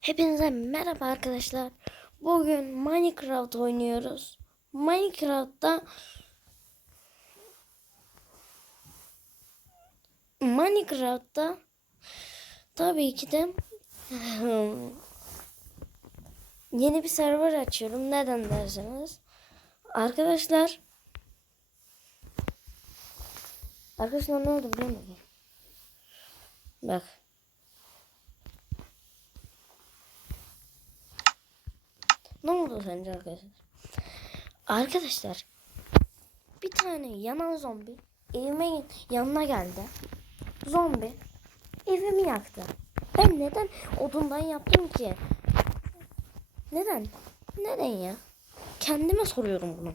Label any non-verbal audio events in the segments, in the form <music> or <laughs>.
Hepinize merhaba arkadaşlar. Bugün Minecraft oynuyoruz. Minecraft'ta Minecraft'ta tabii ki de yeni bir server açıyorum. Neden derseniz arkadaşlar Arkadaşlar ne oldu biliyor musun? Bak. Ne oldu sence arkadaşlar? Arkadaşlar bir tane yanan zombi evimin yanına geldi. Zombi evimi yaktı. Ben neden odundan yaptım ki? Neden? Neden ya? Kendime soruyorum bunu.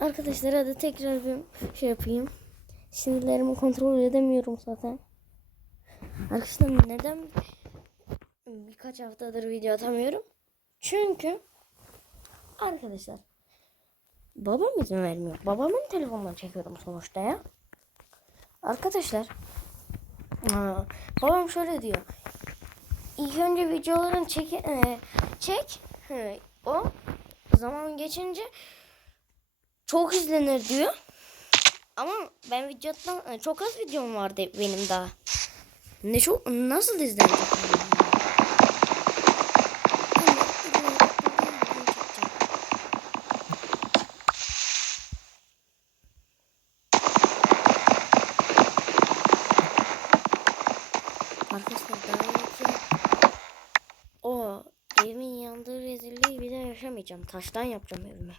Arkadaşlar hadi tekrar bir şey yapayım. Sinirlerimi kontrol edemiyorum zaten. Arkadaşlar neden birkaç haftadır video atamıyorum? Çünkü arkadaşlar babam izin vermiyor. Babamın telefonundan çekiyorum sonuçta ya. Arkadaşlar babam şöyle diyor. İlk önce videoların çek, e, çek he, o zaman geçince çok izlenir diyor. Ama ben videodan çok az videom vardı benim daha. Ne çok nasıl izlenecek? Arkadaşlar daha önce o evimin yandığı rezilliği yaşamayacağım. Taştan yapacağım evimi.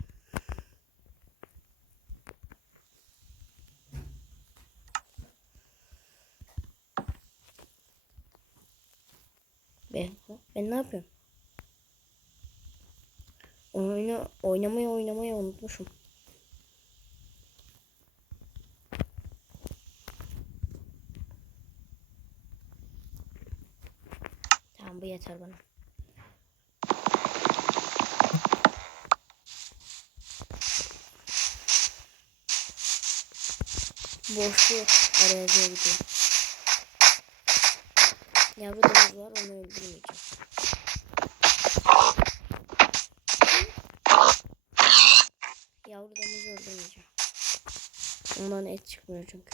Ben, ben ne yapıyorum? Oyna, oynamayı oynamayı unutmuşum. Tamam bu yeter bana. Boşluğu araziye gidiyor. Yavru domuz var onu öldürmeyeceğim. Yavru domuzu öldürmeyeceğim. Ondan et çıkmıyor çünkü.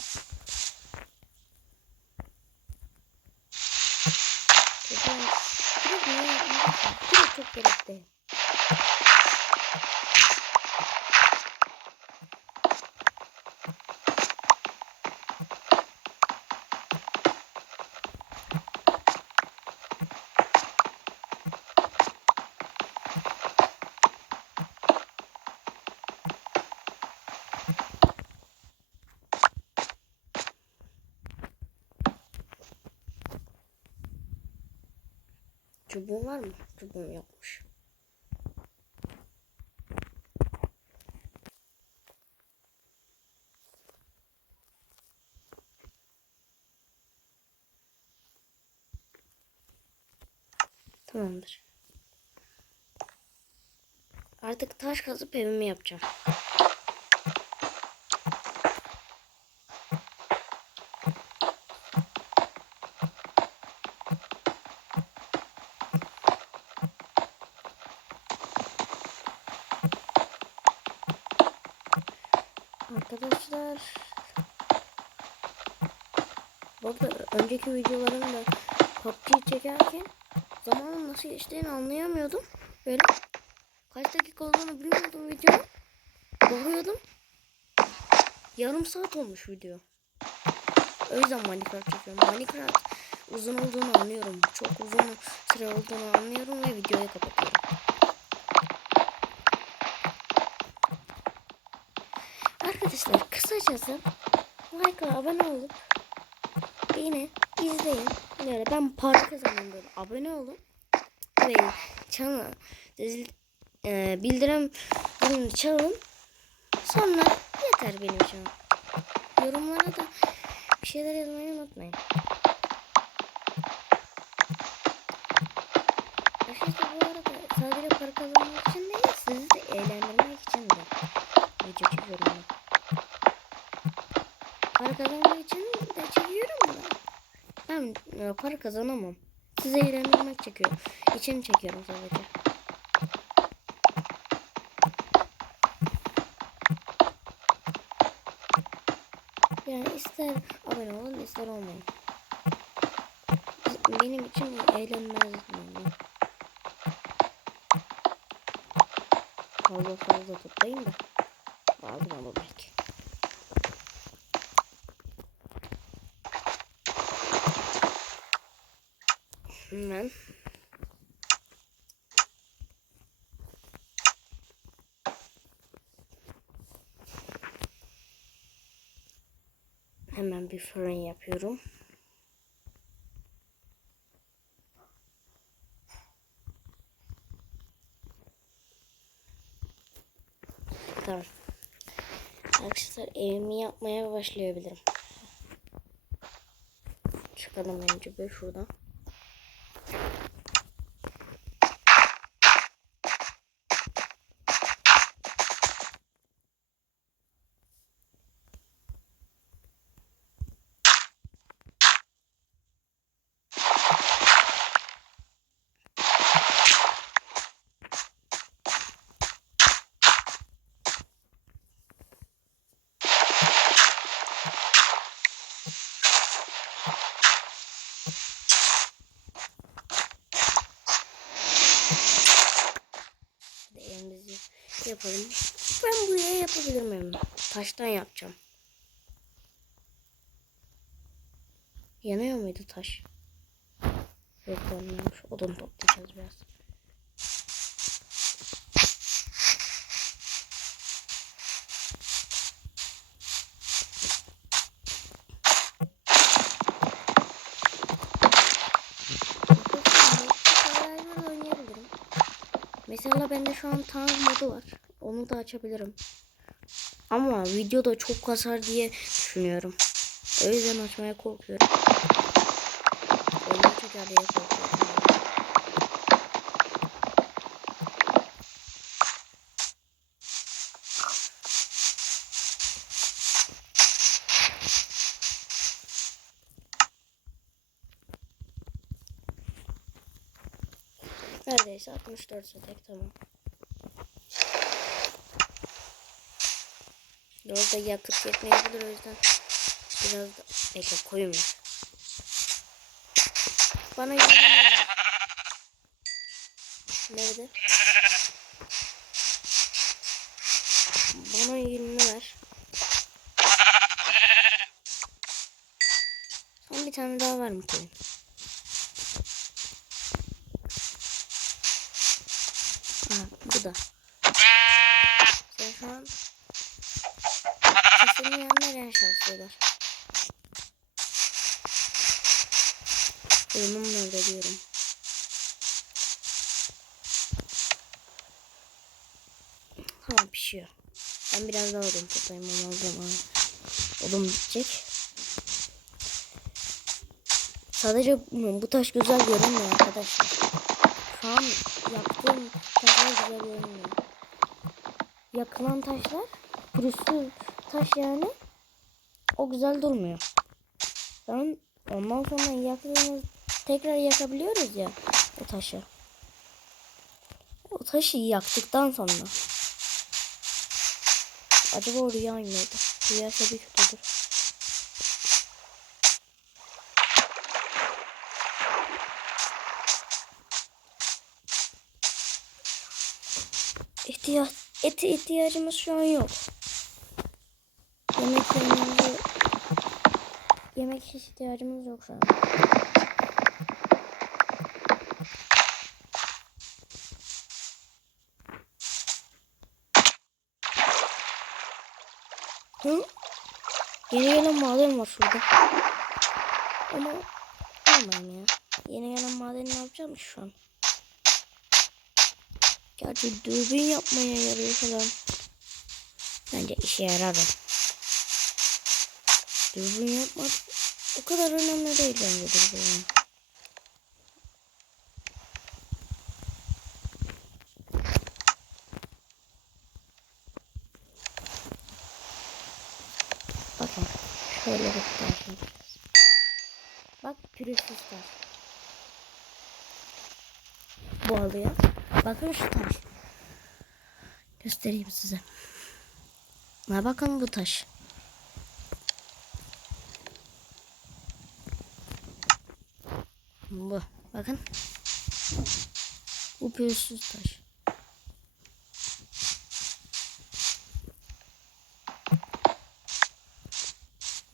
Çubuğun var mı? Çubuğum yokmuş. Tamamdır. Artık taş kazıp evimi yapacağım. Arkadaşlar bu arada önceki videolarımda PUBG çekerken zamanın nasıl geçtiğini anlayamıyordum. Böyle kaç dakika olduğunu bilmiyordum videonun. Bakıyordum. Yarım saat olmuş video. O yüzden Minecraft çekiyorum. Minecraft uzun olduğunu anlıyorum. Çok uzun süre olduğunu anlıyorum ve videoyu kapatıyorum. Arkadaşlar kısacası like'a abone olup beni izleyin. Böyle ben para kazanayım böyle. Abone olun. Ve çanı e, bildirim bunu çalın. Sonra yeter benim için. Yorumlara da bir şeyler yazmayı unutmayın. Arkadaşlar bu arada sadece para kazanmak için değil sizi de eğlendirmek için de video çekiyorum ben. E, para kazanamam. Siz sizi eğlendirmek çekiyor. İçim çekiyorum sadece. Yani ister abone olun ister olmayın. Benim için eğlenmez. Fazla fazla toplayayım da. Lazım ama belki. Hemen. Hemen bir fırın yapıyorum. Tamam. Arkadaşlar evimi yapmaya başlayabilirim. Çıkalım önce bir şuradan. Hadi evimizi yapalım. Ben buraya yapabilirim evimi. Taştan yapacağım. Yanıyor muydu taş? Yok yanmıyormuş. Odun toplayacağız biraz. Arkadaşlar, oynayabilirim. Mesela bende şu an tank modu var. Onu da açabilirim. Ama videoda çok kasar diye düşünüyorum. O yüzden açmaya korkuyorum. Oyunu çeker diye korkuyorum. Neredeyse 64 satek tamam. Biraz da yakıt yetmeyebilir o yüzden biraz da bekle koyayım ya. Bana ver. Nerede? Bana yününü ver. Son bir tane daha var mı koyun? Ha, bu da. Sen şu an kesenin yanına ren şanslılar. Fırınım nerede diyorum. Tamam pişiyor. Ben biraz daha odun toplayayım ama o zaman odun bitecek. Sadece bu taş güzel görünmüyor arkadaşlar. Şu an yaptığım taşlar güzel görünmüyor. Yakılan taşlar, pürüzsüz taş yani o güzel durmuyor. Ben ondan sonra yaktığımız tekrar yakabiliyoruz ya o taşı. O taşı yaktıktan sonra. Acaba o rüya mıydı? Rüya tabii kötüdür. Ete ihtiyacımız şu an yok. Yemek yememize yemek ihtiyacımız yok şu an. Hı? Yeni gelen maden var şurada. Ama almayayım ya. Yeni gelen madeni ne yapacağım şu an? Gerçi dürbün yapmaya yarıyor falan. Bence işe yarar. Dürbün yapmak o kadar önemli değil bence dürbün. Bakın şöyle yapacağız. Bak pürüzsüz taş. bu halıya. Bakın şu taş. Göstereyim size. Ha bakın bu taş. Bu. Bakın. Bu pürüzsüz taş.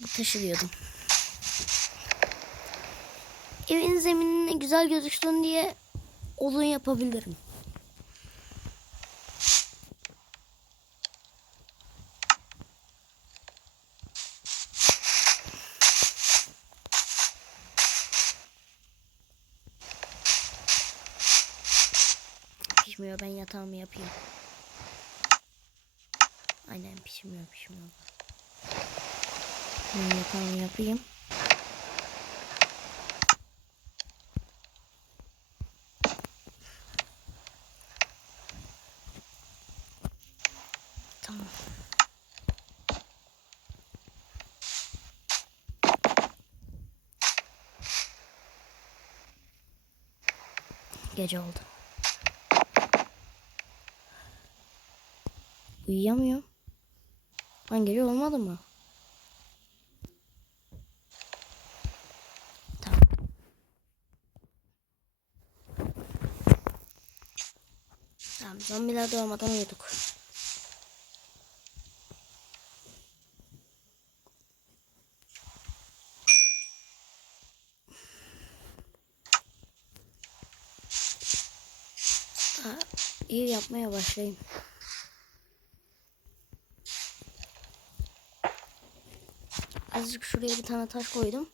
Bu taşı diyordum. Evin zeminine güzel gözüksün diye odun yapabilirim. Yapayım. Tamam. Gece oldu. Uyuyamıyorum. Lan gece olmadı mı? Tamam. Tamam zombiler doğmadan uyuduk. İyi yapmaya başlayayım. Azıcık şuraya bir tane taş koydum.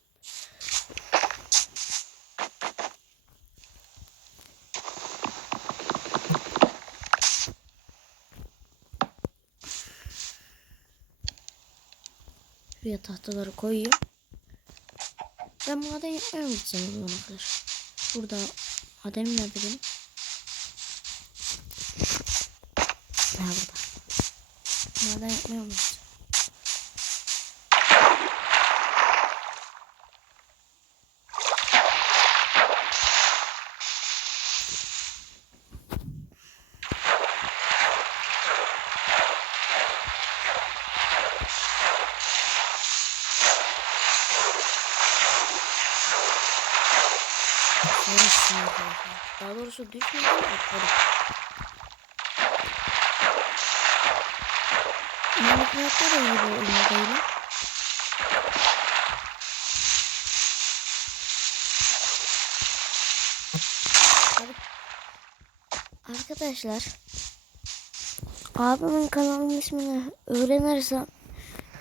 Şuraya tahtaları koyayım. Ben maden yapmaya mı gideceğim o zamana kadar? Burada madenim nerede benim? Ha burada. Maden yapmaya mı gideceğim? Neyse arkadaşlar. Doğrusu düşmedi atladım. Minecraft'ta da iyi bir oyun değil. Ar- Arkadaşlar abimin kanalının ismini öğrenirsem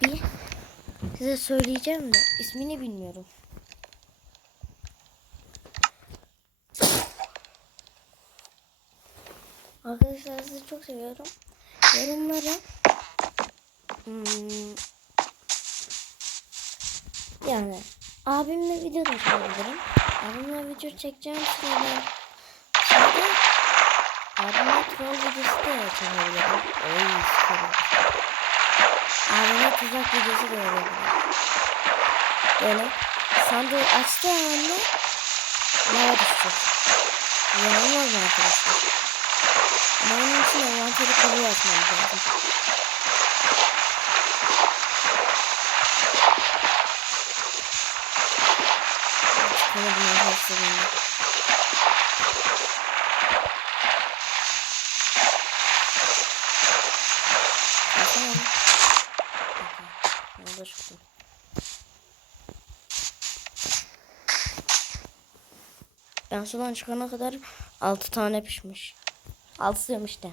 bir size söyleyeceğim de ismini bilmiyorum. Arkadaşlar sizi çok seviyorum. Yorumlara hmm, yani abimle video da çekebilirim. Abimle video çekeceğim sırada sırada abimle troll videosu da çekebilirim. Oy süper. Abime tuzak videosu da yapabilirim. Böyle sandığı açtığı anda lava düşecek. İnanılmaz arkadaşlar. Onun için envanteri kabul atmamız lazım. Çıkamadım arkadaşlar ben de. Bakalım. Bakın. Yolda çıktım. Ben sudan çıkana kadar 6 tane pişmiş. Altı işte.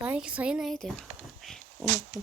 Daha iki sayı neydi? Unuttum.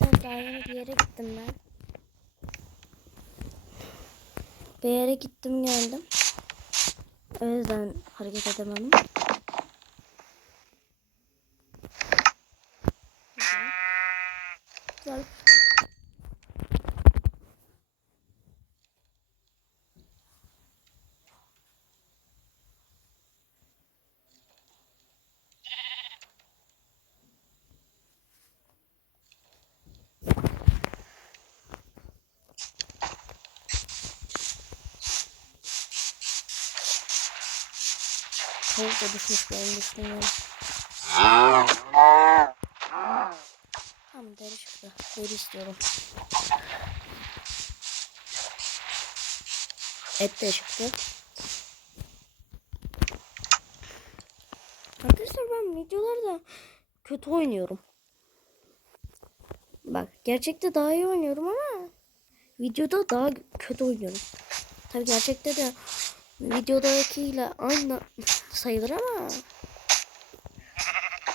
Daha yeni bir yere gittim ben. Bir yere gittim geldim. O yüzden hareket edemedim. Güzel. Da düşmüş düştüğüm yere. Tamam deri çıktı. Deri istiyorum. Et de çıktı. Arkadaşlar ben videolarda kötü oynuyorum. Bak gerçekte daha iyi oynuyorum ama videoda daha kötü oynuyorum. Tabii gerçekte de videodakiyle aynı sayılır ama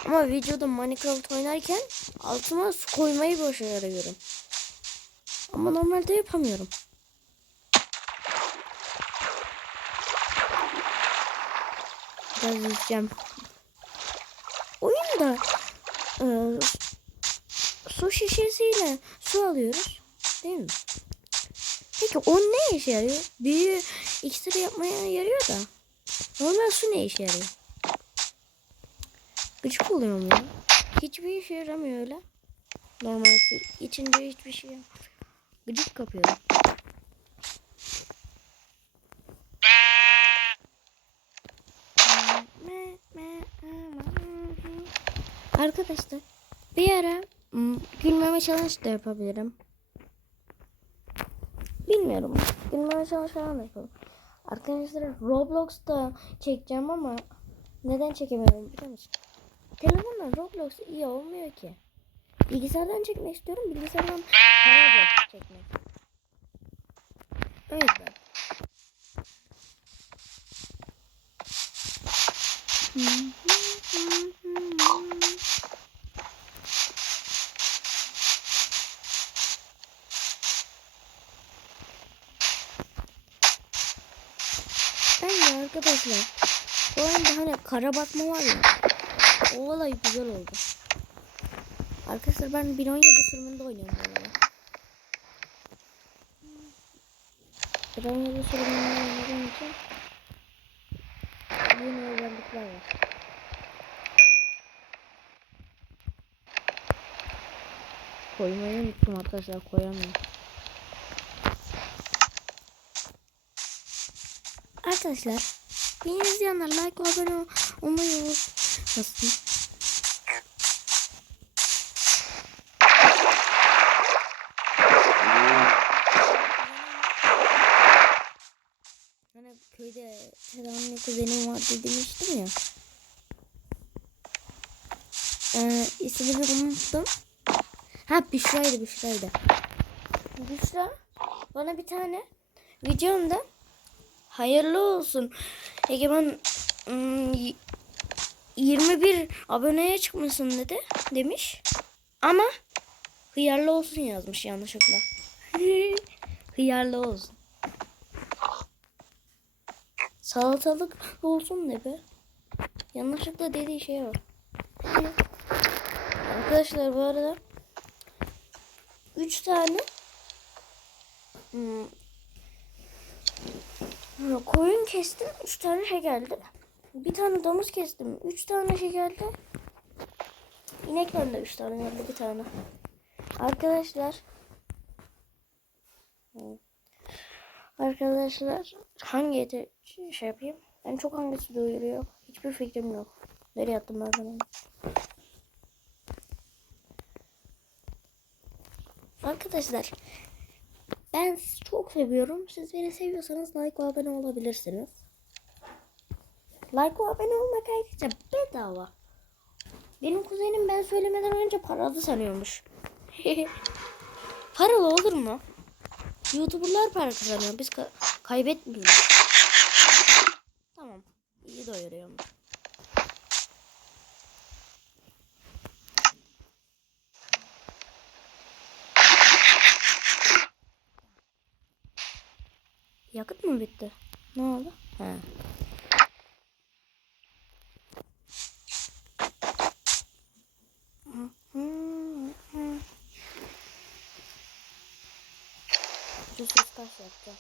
ama videoda Minecraft oynarken altıma su koymayı başarıyorum. Ama normalde yapamıyorum. Biraz yüzeceğim. Oyunda e, su şişesiyle su alıyoruz. Değil mi? Peki o ne işe yarıyor? Büyü iksiri yapmaya yarıyor da. Normal su ne işe yarıyor? Gıcık oluyor mu? Hiçbir işe yaramıyor öyle. Normal su içince hiçbir şey yok. Gıcık kapıyorum. Arkadaşlar bir ara gülmeme challenge da yapabilirim. Bilmiyorum. Gülmeme challenge falan da yapalım. Arkadaşlar Roblox'ta çekeceğim ama neden çekemiyorum biliyor musun? Telefonla Roblox iyi olmuyor ki. Bilgisayardan çekmek istiyorum. Bilgisayardan para çekmek. O yüzden. Bence arkadaşlar bu oyunda hani kara batma var ya o olay güzel oldu. Arkadaşlar ben 1017 sürümünde oynuyorum bu arada. 1017 sürümünde oynadığım için yeni özellikler var. Koymayı unuttum arkadaşlar koyamıyorum. Arkadaşlar beni izleyenler like ve abone olmayı unutmasın. Hani köyde Selam'ın kuzenim vardı demiştim ya. Ee, ismini unuttum. Ha Büşra'ydı Büşra'ydı. Büşra bana bir tane videomda hayırlı olsun. Egemen ım, y- 21 aboneye çıkmasın dedi demiş. Ama hıyarlı olsun yazmış yanlışlıkla. <laughs> hıyarlı olsun. Salatalık olsun ne be? Yanlışlıkla dediği şey var. Arkadaşlar bu arada 3 tane hmm, Koyun kestim. Üç tane şey geldi. Bir tane domuz kestim. Üç tane şey geldi. İnekten de üç tane geldi. Bir tane. Arkadaşlar. Arkadaşlar hangi eti şey yapayım? En çok hangisi doyuruyor? Hiçbir fikrim yok. Nereye attım ben bunu? Arkadaşlar ben sizi çok seviyorum. Siz beni seviyorsanız like ve abone olabilirsiniz. Like ve abone olmak ayrıca bedava. Benim kuzenim ben söylemeden önce paralı sanıyormuş. <laughs> Paralı olur mu? Youtuberlar para kazanıyor. Biz ka- kaybetmiyoruz. Tamam. İyi doyuruyorum. Yakıt mı bitti? Ne oldu? He. Sus taş yapacağım.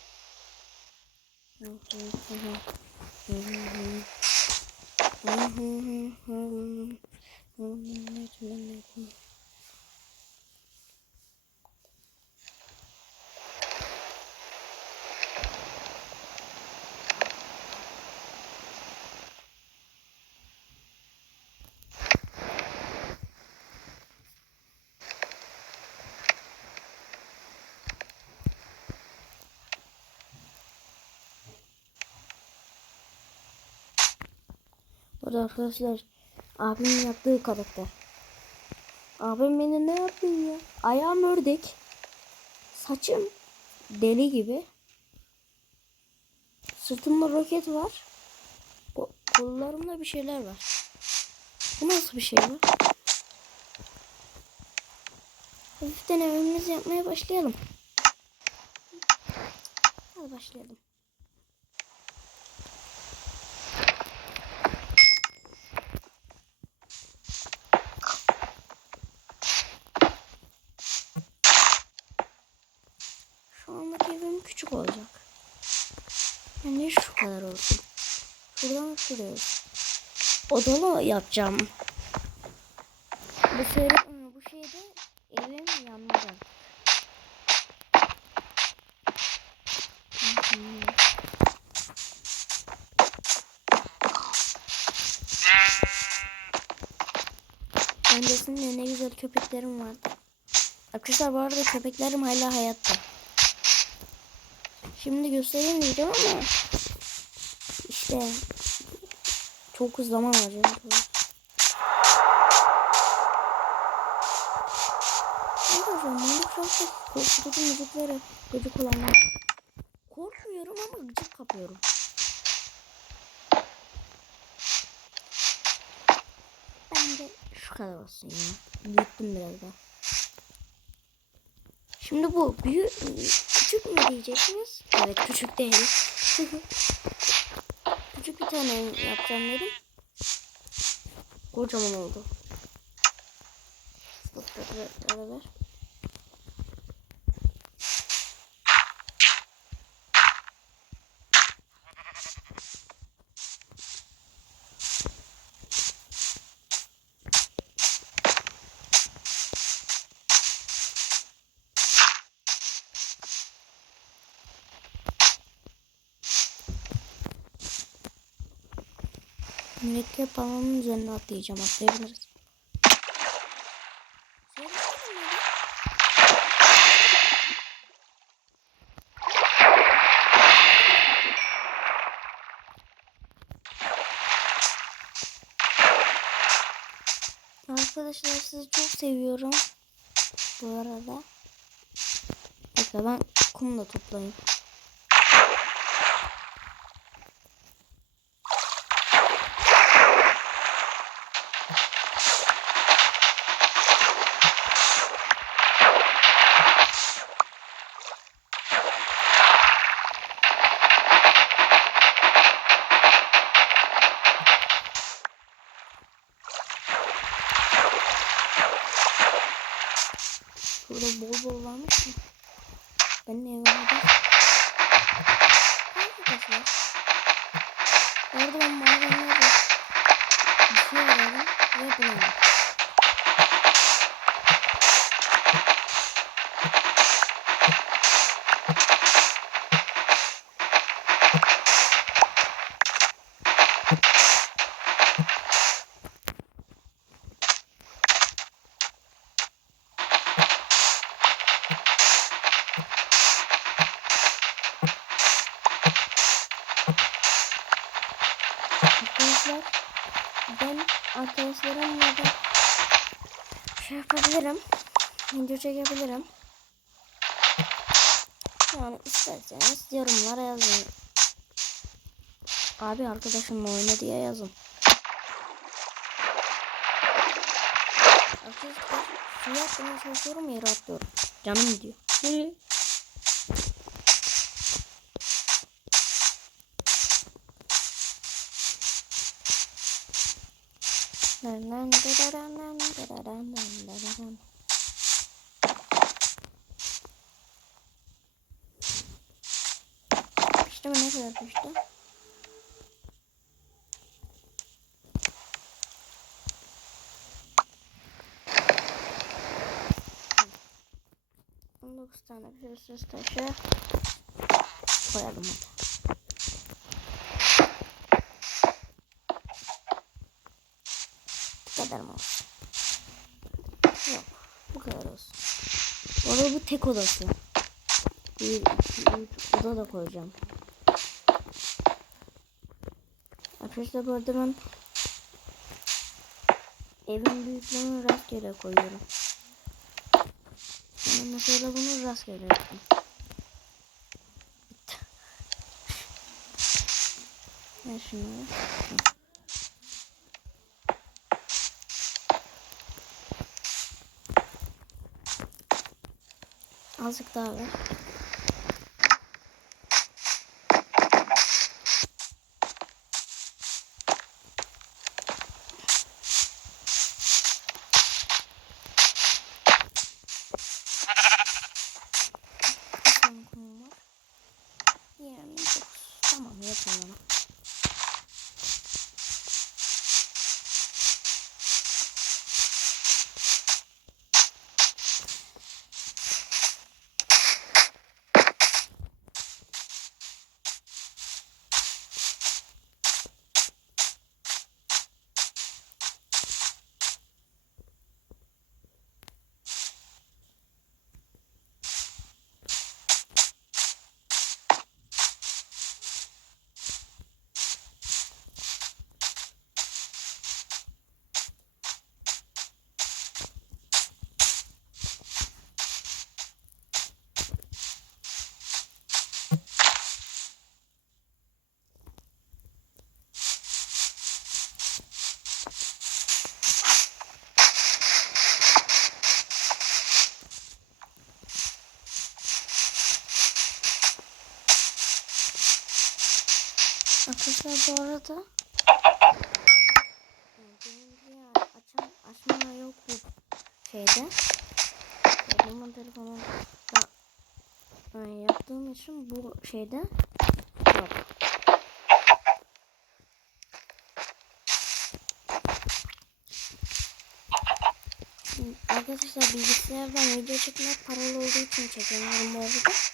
Burada arkadaşlar abimin yaptığı karakter. Abim beni ne yaptın ya? Ayağım ördek. Saçım deli gibi. Sırtımda roket var. Ko- kollarımda bir şeyler var. Bu nasıl bir şey var? Hafiften evimizi yapmaya başlayalım. Hadi başlayalım. Şu andaki evim küçük olacak. Yani şu kadar olsun. Şuradan şuraya. Odalı yapacağım. Bu söyle bu şeyde evim hı. Öncesinde ne güzel köpeklerim vardı. Arkadaşlar bu arada köpeklerim hala hayatta. Şimdi göstereyim diyeceğim ama işte çok zaman harcadım. Arkadaşlar Minecraft'ta korkutucu müziklere gıcık olanlar. Korkmuyorum ama gıcık kapıyorum. Bence şu kadar olsun ya. Büyüttüm biraz daha. Şimdi bu büyük küçük mü diyeceksiniz? Evet küçük değil. <laughs> tane yapacağım dedim. Kocaman oldu. Stopları beraber. Mürekkep balonun üzerine atlayacağım. Atlayabiliriz. Arkadaşlar sizi çok seviyorum. Bu arada. Bekle ben kum da toplayayım. Burada bol bol varmış mı? Ben ne evime Arkadaşlar. Orada ben malzemeleri bir şey aradım ve bulamadım. Abi arkadaşımla oyna diye yazın. Arkadaşlar suya atlamaya çalışıyorum yere atlıyorum. Canım gidiyor. Pürüzsüz taşı koyalım hadi. Bu kadar mı? Yok. Bu kadar olsun. Orada bu tek odası. Bir, iki, üç oda da koyacağım. Arkadaşlar bu arada ben evin büyüklüğünü rastgele koyuyorum. Ben mesela bunu rastgele yaptım. Ver şunu. Azıcık daha ver. Bu arada açam, açma yok bu şeyde. Benim telefonum da e, yaptığım için bu şeyde yok. Arkadaşlar bilgisayardan video çekmek paralı olduğu için çekemiyorum bu arada.